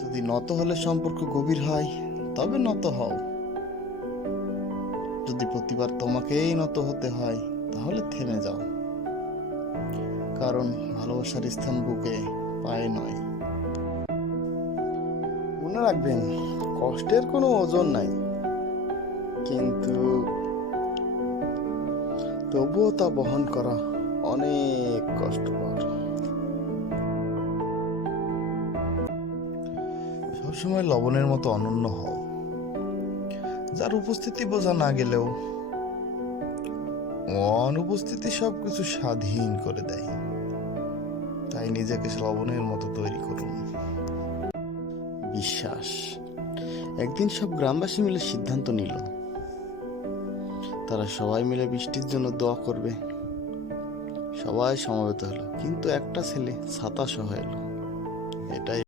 যদি নত হলে সম্পর্ক গভীর হয়, তবে নত হও। যদি প্রতিবার তোমাকেই নত হতে হয়, তাহলে থেমে যাও। কারণ ভালোবাসার স্থান বুকে পায়ে নয়। মনে রাখবেন, কষ্টের কোনো ওজন নাই। কিন্তু তবুও তা বহন করা অনেক কষ্টকর। সবসময় লবণের মতো অনন্য হও। যার উপস্থিতি বোঝা না গেলেও অনুপস্থিতি সবকিছু স্বাধীন করে দেয়। তাই নিজেকে লবণের মতো তৈরি করুন। বিশ্বাস। একদিন সব গ্রামবাসী মিলে সিদ্ধান্ত নিল। তারা সবাই মিলে বৃষ্টির জন্য দোয়া করবে। সবাই সমবেত হলো, কিন্তু একটা ছেলে ছাতা সহ এলো। এটাই